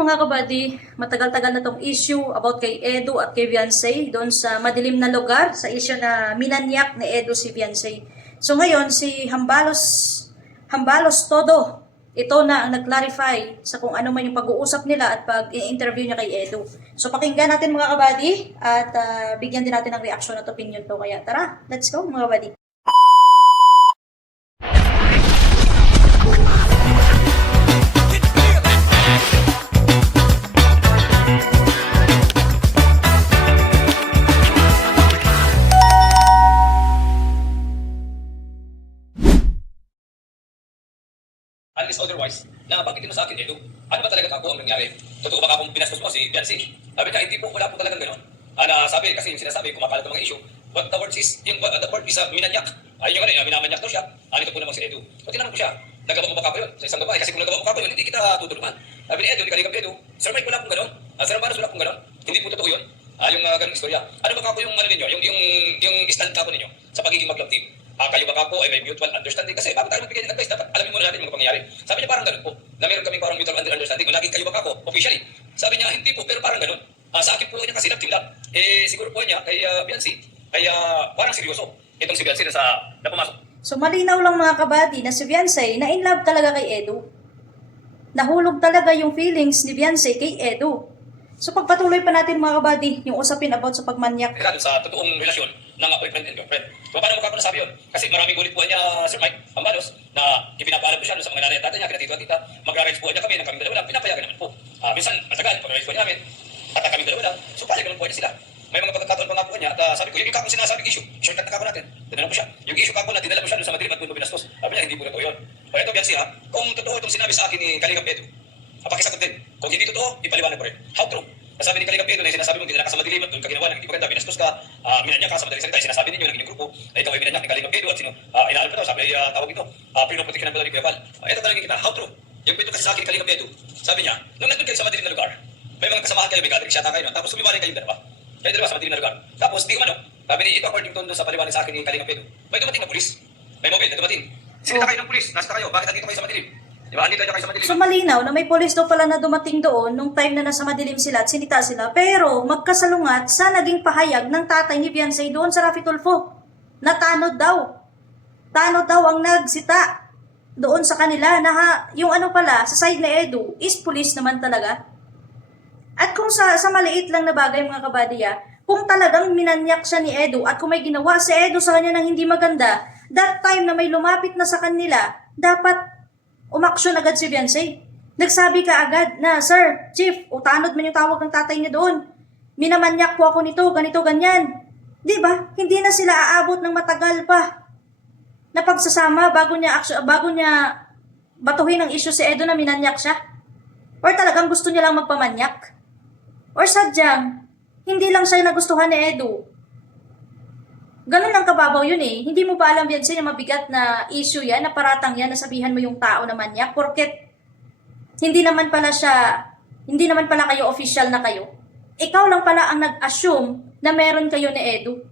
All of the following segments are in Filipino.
mga kabady, matagal-tagal na tong issue about kay Edu at kay Viansay doon sa madilim na lugar sa issue na minanyak ni Edu si Viansay. So ngayon, si Hambalos Todo, ito na ang nag-clarify sa kung ano man yung pag-uusap nila at pag-interview niya kay Edu. So pakinggan natin mga kabady at bigyan din natin ng reaction at opinion to. Kaya tara, let's go mga kabady. Unless otherwise, nabanggit mo sa akin, Edu, ano ba talaga ako ang nangyari? Totoo ba akong pinastos mo si Biancy? Sabi niya, hindi po, wala po talagang gano'n. Sabi, kasi yung sinasabi, kumakalat ng mga issue, but the word is, the word is minanyak. Ayun yung gano'n, minamanyak daw siya. Ito po naman si Edu. So, tinanong ko siya, nagawa mo ba kako yun? Sa isang babae, kasi kung nagawa mo kako yun, hindi kita tutulungan. Sabi ni Edu, hindi kaligam Edu, Sir Mike, wala pong gano'n. Sir Manos, wala pong gano'n. Hindi po totoo yun. Yung ganong istorya. Ano ba kako yung ano ninyo, yung stand kako ninyo sa pagiging mag-love team? Kayo ba kako ay may mutual understanding? Kasi bago tayo magbigay ng advice, dapat alamin muna natin mga pangyayari. Sabi niya parang ganun po, na meron kaming parang mutual understanding. Kung laging kayo ba kako, officially. Sabi niya, hindi po, pero parang ganun. Sa akin po niya kasi love team lang. Siguro po niya kay Biancy, ay parang seryoso. Itong si Biancy na pumasok. So malinaw lang mga kabady na si Viansay na in love talaga kay Edu. Nahulog talaga yung feelings ni Viansay kay Edu. So pagpatuloy pa natin mga kabady yung usapin about sa pagmanyak. Sa totoong relasyon ng boyfriend and girlfriend. So paano mo kako nasabi yun? Kasi maraming ulit po niya, Sir Mike, Hambalos, na ipinapaalam ko siya sa mga nanay at tatay niya, kina tito at tita, mag-arrange po niya kami ng kaming dalawa lang, pinapayagan naman po. Minsan, matagal, pag-arrange po niya namin, at kaming dalawa lang, so payagan naman po niya sila. May mga pagkakataon pa nga po niya, at sabi ko, yung kakong sinasabing issue, shortcut na kako natin, dinala ko siya. Yung issue kako na dinala mo siya doon sa madilim at mundo binastos. Sabi niya, hindi po totoo yun. O ito, Biancy ha, kung totoo itong sinabi sa akin ni Kalingap Edu, pakisagot din. Kung hindi totoo, ipaliwanag ko rin. How true? Sabi ni Kalingap Edu na sinasabi mo, dinala ka sa madilim at doon ka ginawa ng hindi maganda, binastos ka, minanyak ka sa madaling salita, sinasabi ninyo ng inyong grupo na ikaw ay minanyak ni Kalingap Edu at inaalam ko daw, sabi ay tawag ito, pinuputi ka ng balari Kuya Val. Ito talagang kita, how true? Yung pito kasi sa akin ni Kalingap Edu, sabi niya, nung nandun kayo sa madilim na lugar, may mga kasamahan kayo, may gathering siya kayo, tapos sumiwalay kayong dalawa. Kayo dalawa sa madilim na lugar. Tapos di umano, sabi ni ito according to sa paliwanag sa akin ni Kalingap Edu, may dumating na pulis, may mobile na dumating. Sinita kayo ng pulis, nasta kayo, bakit andito kayo sa madilim? Di ba, andito kayo sa madilim? So malinaw na may police daw pala na dumating doon nung time na nasa madilim sila at sinita sila. Pero magkasalungat sa naging pahayag ng tatay ni Viansay doon sa Rafi Tulfo. Na tanod daw. Tanod daw ang nagsita doon sa kanila na yung ano pala sa side na Edu is police naman talaga. At kung sa maliit lang na bagay mga kabadiya, kung talagang minanyak siya ni Edu at kung may ginawa si Edu sa kanya ng hindi maganda, that time na may lumapit na sa kanila, dapat umaksyon agad si Viansay. Nagsabi ka agad na, Sir, Chief, utanod man yung tawag ng tatay niya doon. Minamanyak po ako nito, ganito, ganyan. Di ba? Hindi na sila aabot ng matagal pa na pagsasama bago niya batuhin ang issue si Edu na minanyak siya. Or talagang gusto niya lang magpamanyak. Or sadyang, hindi lang siya nagustuhan ni Edu. Ganun lang kababaw yun eh. Hindi mo ba alam yan siya na mabigat na issue yan, na paratang yan, nasabihan mo yung tao na manyak, porket hindi naman pala kayo official na kayo. Ikaw lang pala ang nag-assume na meron kayo ni Edu.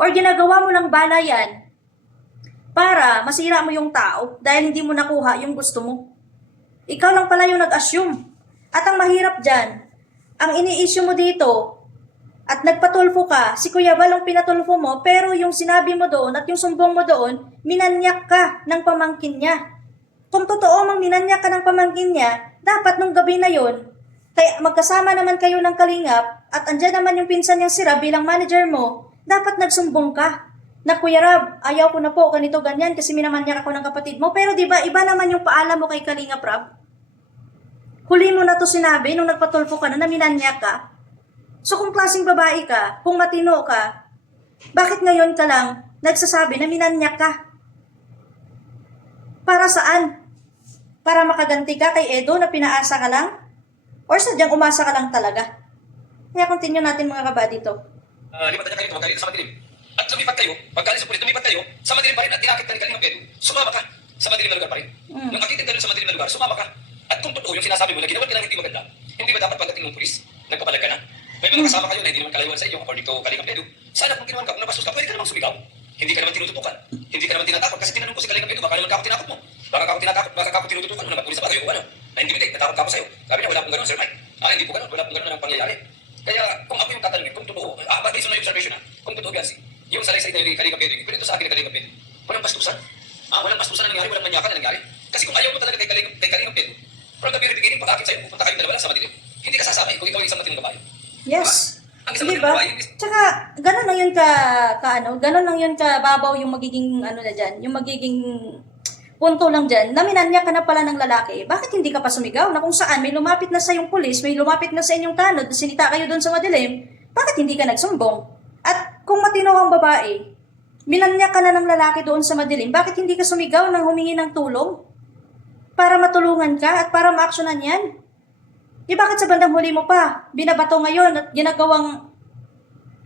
Or ginagawa mo lang bala yan para masira mo yung tao dahil hindi mo nakuha yung gusto mo. Ikaw lang pala yung nag-assume. At ang mahirap dyan, ang ini-issue mo dito, at nagpatulfo ka, si Kuya Val ang pinatulfo mo, pero yung sinabi mo doon at yung sumbong mo doon, minanyak ka ng pamangkin niya. Kung totoo mang minanyak ka ng pamangkin niya, dapat nung gabi na yon, kaya magkasama naman kayo ng Kalingap, at andyan naman yung pinsan niyang si Rab bilang manager mo, dapat nagsumbong ka. Na Kuya Rab, ayaw ko na po, ganito, ganyan, kasi minamanyak ako ng kapatid mo. Pero diba, iba naman yung paalam mo kay Kalingap Rab. Huli mo na to sinabi nung nagpatulfo ka na minanyak ka. So kung klaseng babae ka, kung matino ka, bakit ngayon ka lang nagsasabi na minanyak ka? Para saan? Para makaganti ka kay Edo na pinaasa ka lang? Or sadyang umasa ka lang talaga? Kaya continue natin mga kabady to. Lipatan niya kayo, magkalit sa madilim. At lumipat kayo, pagkalit sa pulit, lumipat kayo, sa madilim pa rin at inakit ka ni Kalingap Edu, sumama ka sa madilim na lugar pa rin. Nung akitin ka rin sa madilim na lugar, sumama ka. At kung totoo yung sinasabi mo na ginawa ka ng hindi maganda, hindi ba dapat pagdating ng pulis, nagpapalag ka na? May mga kasama kayo na hindi naman kalayuan sa iyo, according to Kalingap Edu. Sana kung ginawan ka, kung nabastos ka, pwede ka namang sumigaw. Hindi ka naman tinututukan. Hindi ka naman tinatakot. Kasi tinanong ko si Kalingap Edu, baka naman kako tinakot mo. Baka kako tinututukan mo na magpulis sa bagay o ano. na-intimidate, natakot ka pa sa'yo. Sabi niya, wala pong ganun, Sir Mike. Hindi po ganun, wala pong ganun ang pangyayari. Kaya kung ako yung tatanungin, kung totoo, based on my observation kung totoo yan, yung salaysay na Kalinga Pedro, yung pinito sa akin na Kalinga Pedro, walang pastusan. Walang pastusan na nangyari, walang manyakan na nangyari. Kasi kung ayaw mo talaga kay Kalinga Pedro, from the very beginning, pag-akit sa'yo, pupunta kayong dalawa lang sa madilim. Hindi ka sasama kung ikaw yung isang matinong babae. Yes. Ang isang Di matinong ba? babae, Tsaka, ganun lang yun ganun lang yun babaw yung magiging, ano na dyan, yung magiging punto lang dyan, na minanya ka na pala ng lalaki, bakit hindi ka pa sumigaw? Na kung saan may lumapit na sa yung pulis, may lumapit na sa inyong tanod, sinita kayo doon sa madilim, bakit hindi ka nagsumbong? At kung matino kang babae, minanya ka na ng lalaki doon sa madilim, bakit hindi ka sumigaw nang humingi ng tulong? Para matulungan ka at para maaksyonan yan? Bakit sa bandang huli mo pa, binabato ngayon at ginagawang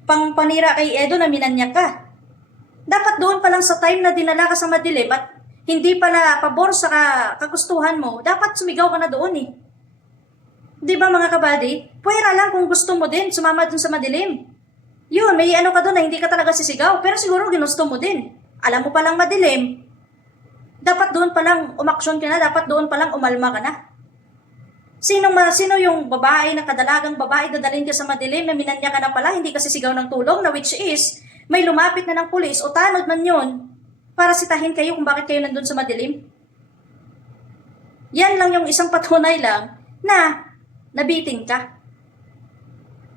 panira kay Edo na minanya ka? Dapat doon pa lang sa time na dinala ka sa madilim at hindi pala pabor sa kagustuhan mo, dapat sumigaw ka na doon eh. Di ba mga kabady? Pwera lang kung gusto mo din, sumama dun sa madilim. Yun, may ano ka doon na hindi ka talaga sisigaw, pero siguro ginusto mo din. Alam mo palang madilim, dapat doon palang umaksyon ka na, dapat doon palang umalma ka na. Sino yung babae na kadalagang babae dadalhin ka sa madilim na minanya ka na pala, hindi ka sisigaw ng tulong, na which is, may lumapit na ng pulis o tanod man yun, para sitahin kayo kung bakit kayo nandun sa madilim? Yan lang yung isang patunay lang na nabiting ka.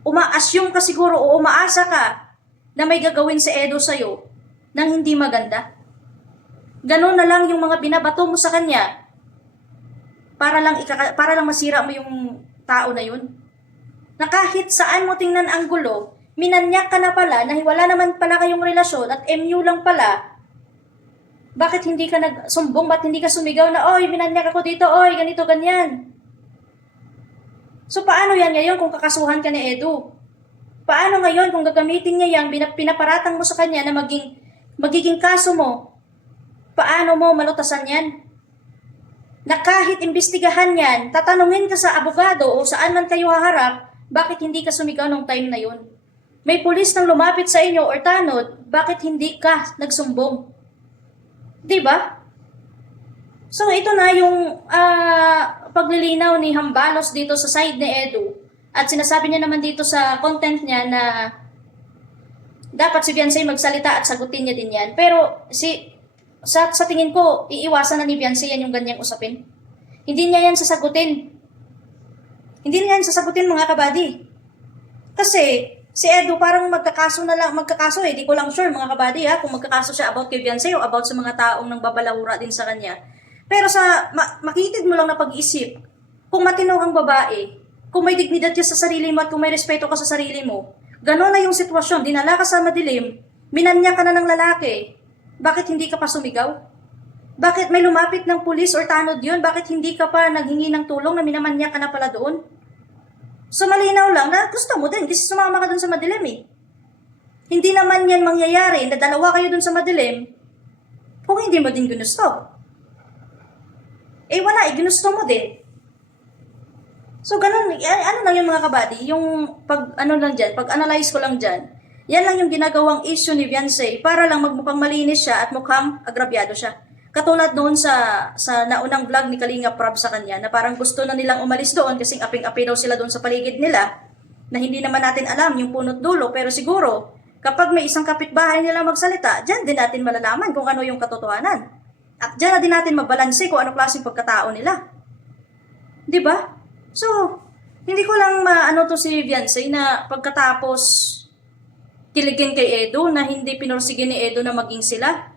Uma-assume ka siguro o umaasa ka na may gagawin si Edo sa'yo nang hindi maganda. Ganun na lang yung mga binabato mo sa kanya para lang masira mo yung tao na yun. Na kahit saan mo tingnan ang gulo, minanyak ka na pala na wala naman pala kayong relasyon at MU lang pala. Bakit hindi ka nagsumbong? Bakit hindi ka sumigaw na, oy, minanyak ako dito, oy, ganito, ganyan? So, paano yan ngayon kung kakasuhan ka ni Edo? Paano ngayon kung gagamitin niya yan, pinaparatang mo sa kanya na magiging kaso mo? Paano mo malutasan yan? Na kahit imbestigahan yan, tatanungin ka sa abogado o saan man kayo haharap, bakit hindi ka sumigaw nung time na yun? May pulis nang lumapit sa inyo or tanod, bakit hindi ka nagsumbong? Diba? So, ito na yung paglilinaw ni Hambalos dito sa side ni Edo. At sinasabi niya naman dito sa content niya na dapat si Beyonce magsalita at sagutin niya din yan. Pero sa tingin ko, iiwasan na ni Beyonce yan yung ganyang usapin. Hindi niya yan sasagutin. Hindi niya yan sasagutin mga kabady. Kasi si Edo parang magkakaso eh. Di ko lang sure mga kabady kung magkakaso siya about kay Beyonce o about sa mga taong nang babalahura din sa kanya. Pero makitid mo lang na pag-iisip, kung matino kang babae, kung may dignidad ka sa sarili mo at kung may respeto ka sa sarili mo, gano'n na yung sitwasyon, dinala ka sa madilim, minanya ka na ng lalaki, bakit hindi ka pa sumigaw? Bakit may lumapit ng pulis or tanod yun? Bakit hindi ka pa naghingi ng tulong na minamanya ka na pala doon? So malinaw lang na gusto mo din kasi sumama ka dun sa madilim eh. Hindi naman yan mangyayari na dalawa kayo dun sa madilim kung hindi mo din ginusto. Wala ginusto mo din. So ganun, ano lang yung mga kabady, yung pag-analyze ko lang dyan, yan lang yung ginagawang issue ni Beyonce para lang magmukhang malinis siya at mukhang agrabyado siya. Katulad noon sa naunang vlog ni Kalinga Prab sa kanya na parang gusto na nilang umalis doon kasi aping-api daw sila doon sa paligid nila na hindi naman natin alam yung punot dulo pero siguro kapag may isang kapitbahay nila magsalita, dyan din natin malalaman kung ano yung katotohanan. At dyan na din natin mabalanse kung ano klaseng pagkatao nila. Di ba? So, hindi ko lang maano to si Beyonce na pagkatapos kiligin kay Edo na hindi pinursige ni Edo na maging sila.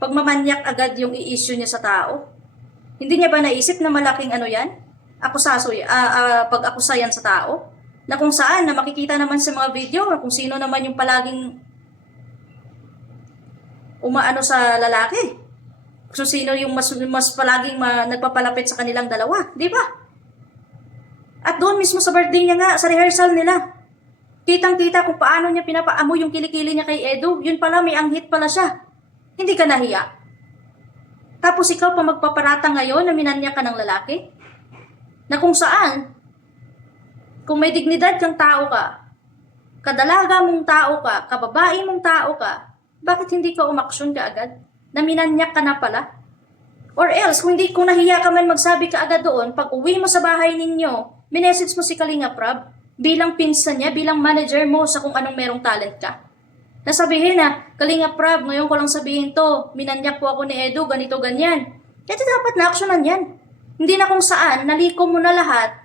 Pagmamanyak agad yung i-issue niya sa tao. Hindi niya ba naisip na malaking ano yan? Pag-akusa yan sa tao? Na kung saan, na makikita naman sa mga video, kung sino naman yung palaging umaano sa lalaki. Kung sino yung mas palaging nagpapalapit sa kanilang dalawa. Di ba? At doon mismo sa birthday niya nga, sa rehearsal nila, kitang-kita kung paano niya pinapaamo yung kilikili niya kay Edo. Yun pala, may anghit pala siya. Hindi ka nahiya? Tapos ikaw pa magpaparata ngayon na minanya ka ng lalaki? Na kung saan, kung may dignidad kang tao ka, kadalaga mong tao ka, kababae mong tao ka, bakit hindi ka umaksyon ka agad? Na minanya ka na pala? Or else, kung nahiya ka man magsabi ka agad doon, pag uwi mo sa bahay ninyo, minessage mo si Kalinga Prab bilang pinsan niya, bilang manager mo sa kung anong merong talent ka. Nasabihin na, Kalinga Prab, ngayon ko lang sabihin to, minanyak po ako ni Edu, ganito, ganyan. Kaya dapat na-actionan yan. Hindi na kung saan, naliko mo na lahat,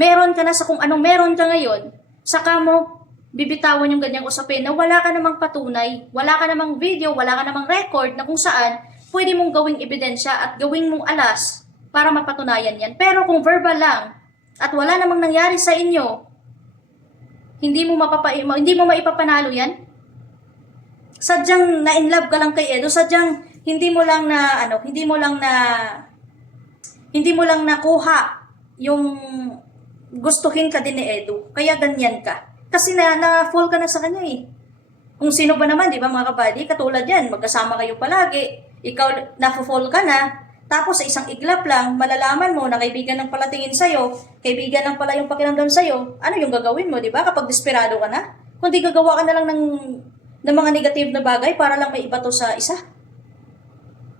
meron ka na sa kung anong meron ka ngayon, saka mo bibitawan yung ganyang usapin na wala ka namang patunay, wala ka namang video, wala ka namang record na kung saan pwede mong gawing ebidensya at gawing mong alas para mapatunayan yan. Pero kung verbal lang at wala namang nangyari sa inyo, hindi mo maipapanalo yan. Sadyang na-inlove ka lang kay Edo, sadyang hindi mo lang nakuha yung gustuhin ka din ni Edo. Kaya ganyan ka. Kasi na-fall ka na sa kanya eh. Kung sino ba naman, di ba mga kabady, katulad yan, magkasama kayo palagi, ikaw na-fall ka na, tapos sa isang iglap lang, malalaman mo na kaibigan ng pala tingin sa'yo, kaibigan ng pala yung pakiramdam sa'yo, ano yung gagawin mo, di ba? Kapag desperado ka na, kundi gagawa ka na lang ng mga negative na bagay para lang may iba to sa isa.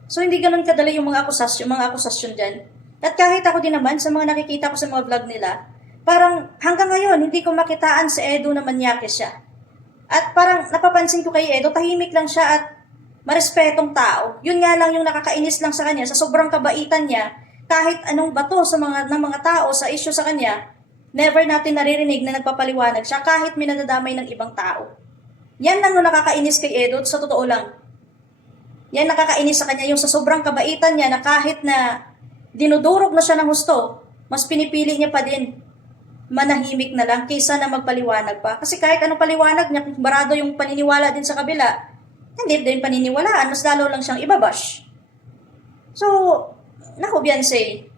So, hindi ganun kadali yung mga akusasyon dyan. At kahit ako din naman, sa mga nakikita ko sa mga vlog nila, parang hanggang ngayon, hindi ko makitaan si Edo na manyake siya. At parang napapansin ko kay Edo, tahimik lang siya at marespetong tao. Yun nga lang yung nakakainis lang sa kanya, sa sobrang kabaitan niya, kahit anong bato ng mga tao sa issue sa kanya, never natin naririnig na nagpapaliwanag siya kahit minadadamay ng ibang tao. Yan lang yung nakakainis kay Edo, sa totoo lang. Yan nakakainis sa kanya, yung sa sobrang kabaitan niya na kahit na dinudurog na siya ng husto, mas pinipili niya pa din manahimik na lang kaysa na magpaliwanag pa. Kasi kahit anong paliwanag niya, kung barado yung paniniwala din sa kabila, hindi din paniniwalaan, mas lalo lang siyang ibabash. So, naku, Beyonce,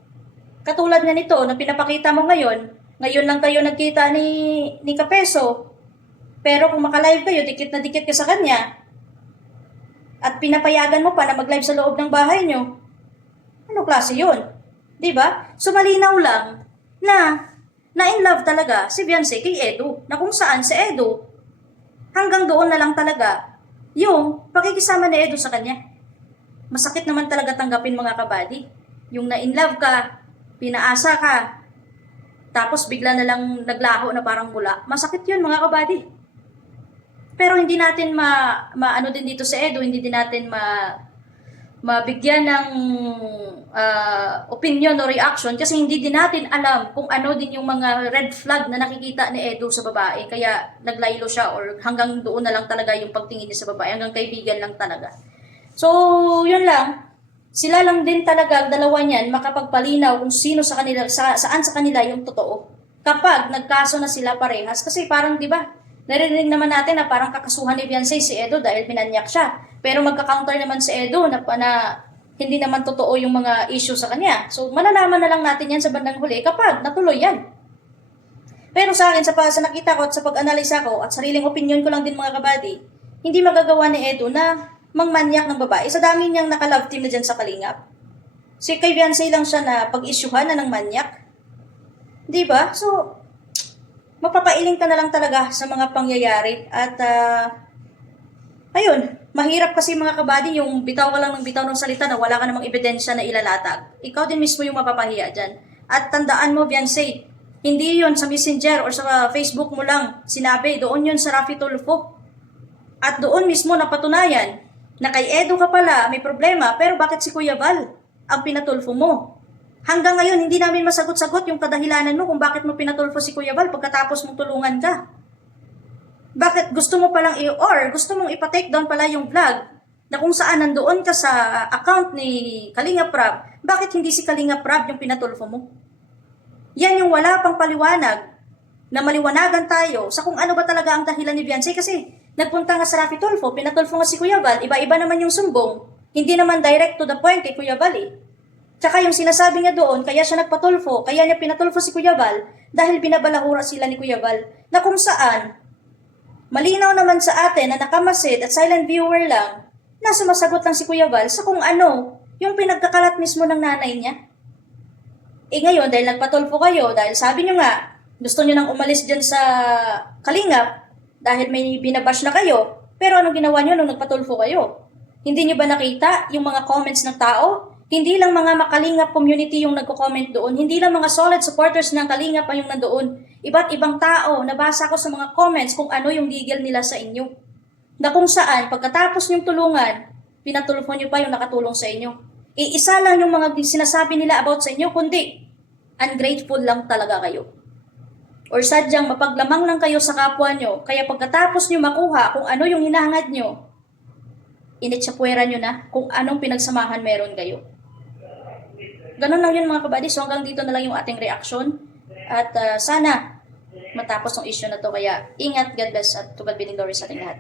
katulad nga nito na pinapakita mo ngayon lang kayo nagkita ni Kapeso, pero kung makalive kayo, dikit na dikit ka sa kanya, at pinapayagan mo pa na mag-live sa loob ng bahay nyo, ano klase yun? Diba? So, malinaw lang na in love talaga si Beyonce kay Edo, na kung saan si Edo, hanggang doon na lang talaga yung pakikisama ni Edo sa kanya. Masakit naman talaga tanggapin mga kabady. Yung na-in love ka, pinaasa ka, tapos bigla na lang naglaho na parang mula. Masakit yun mga kabady. Pero hindi natin maano din dito sa Edo, hindi din natin mabigyan ng opinion o reaction kasi hindi din natin alam kung ano din yung mga red flag na nakikita ni Edo sa babae. Kaya naglaylo siya or hanggang doon na lang talaga yung pagtingin niya sa babae. Hanggang kaibigan lang talaga. So, yun lang. Sila lang din talaga, dalawa niyan, makapagpalinaw kung sino sa kanila, saan sa kanila yung totoo. Kapag nagkaso na sila parehas. Kasi parang, di ba, narinig naman natin na parang kakasuhan ni Beyonce si Edo dahil pinanyak siya. Pero magka-counter naman si Edo na hindi naman totoo yung mga issue sa kanya. So, malalaman na lang natin yan sa bandang huli kapag natuloy yan. Pero sa akin, sa nakita ko at sa pag-analisa ko at sariling opinion ko lang din mga kabady, hindi magagawa ni Edo na mangmanyak ng babae. Sa dami niyang naka-love team na dyan sa Kalingap. Si kay Beyonce lang siya na pag-issuehan na ng manyak. Diba? So, mapapailing ka na lang talaga sa mga pangyayari. At, ayun, mahirap kasi mga kabady yung bitaw ka lang ng bitaw ng salita na wala ka namang ebidensya na ilalatag. Ikaw din mismo yung mapapahiya dyan. At tandaan mo, Beyonce, hindi yun sa Messenger or sa Facebook mo lang sinabi. Doon yun sa Raffy Tulfo. At doon mismo napatunayan na kay Edo ka pala may problema, pero bakit si Kuya Val ang pinatulfo mo? Hanggang ngayon, hindi namin masagot-sagot yung kadahilanan mo kung bakit mo pinatulfo si Kuya Val pagkatapos mong tulungan ka. Bakit gusto mo palang or gusto mong ipa-take down pala yung vlog na kung saan nandoon ka sa account ni Kalinga Prab, bakit hindi si Kalinga Prab yung pinatulfo mo? Yan yung wala pang paliwanag na maliwanagan tayo sa kung ano ba talaga ang dahilan ni Beyonce kasi nagpunta nga sa Raffy Tulfo, pinatulfo nga si Kuya Val, iba-iba naman yung sumbong, hindi naman direct to the point kay Kuya Val eh. Tsaka yung sinasabi niya doon, kaya siya nagpatulfo, kaya niya pinatulfo si Kuya Val dahil binabalahura sila ni Kuya Val na kung saan, malinaw naman sa atin na nakamasid at silent viewer lang na sumasagot lang si Kuya Val sa kung ano yung pinagkakalat mismo ng nanay niya. Eh ngayon, dahil nagpatulfo kayo, dahil sabi niyo nga, gusto niyo nang umalis dyan sa Kalingap dahil may binabash na kayo, pero anong ginawa niyo nung nagpatulfo kayo? Hindi niyo ba nakita yung mga comments ng tao? Hindi lang mga makalingap community yung nagko-comment doon, hindi lang mga solid supporters ng Kalingap ang yung nandoon. Iba't ibang tao, nabasa ko sa mga comments kung ano yung legal nila sa inyo. Na kung saan, pagkatapos niyong tulungan, pinatulungan niyo pa yung nakatulong sa inyo. Iisa lang yung mga sinasabi nila about sa inyo, kundi ungrateful lang talaga kayo. Or sadyang mapaglamang lang kayo sa kapwa nyo, kaya pagkatapos nyo makuha kung ano yung hinahangad nyo, initsapwera nyo na kung anong pinagsamahan meron kayo. Ganun lang yun mga kabady. So hanggang dito na lang yung ating reaction. At sana matapos ng issue na to. Kaya ingat, God bless, at to God be the glory sa ating lahat.